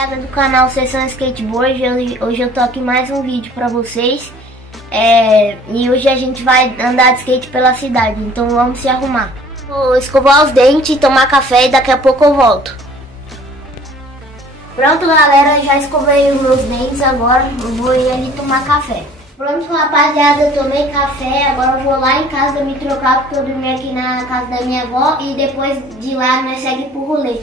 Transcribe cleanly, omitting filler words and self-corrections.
rapaziada do canal Sessão Skateboard, hoje eu tô aqui mais um vídeo pra vocês. E hoje a gente vai andar de skate pela cidade, então vamos se arrumar. Vou escovar os dentes, tomar café e daqui a pouco eu volto. Pronto galera, já escovei os meus dentes, agora eu vou ir ali tomar café. Pronto rapaziada, eu tomei café, agora eu vou lá em casa me trocar porque eu dormi aqui na casa da minha avó e depois de lá nós segue pro rolê.